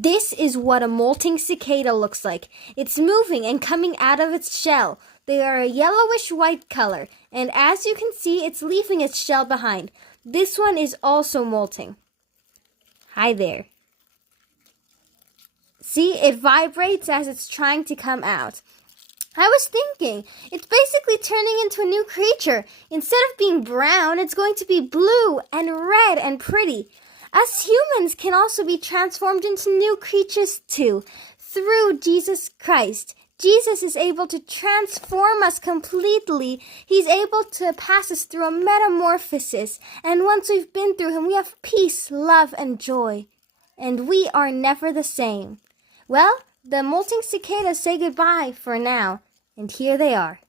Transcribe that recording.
This is what a molting cicada looks like. It's moving and coming out of its shell. They are a yellowish-white color, and as you can see, it's leaving its shell behind. This one is also molting. Hi there. See, it vibrates as it's trying to come out. I was thinking, it's basically turning into a new creature. Instead of being brown, it's going to be blue and red and pretty. Us humans can also be transformed into new creatures too, through Jesus Christ. Jesus is able to transform us completely. He's able to pass us through a metamorphosis. And once we've been through him, we have peace, love, and joy. And we are never the same. Well, the molting cicadas say goodbye for now. And here they are.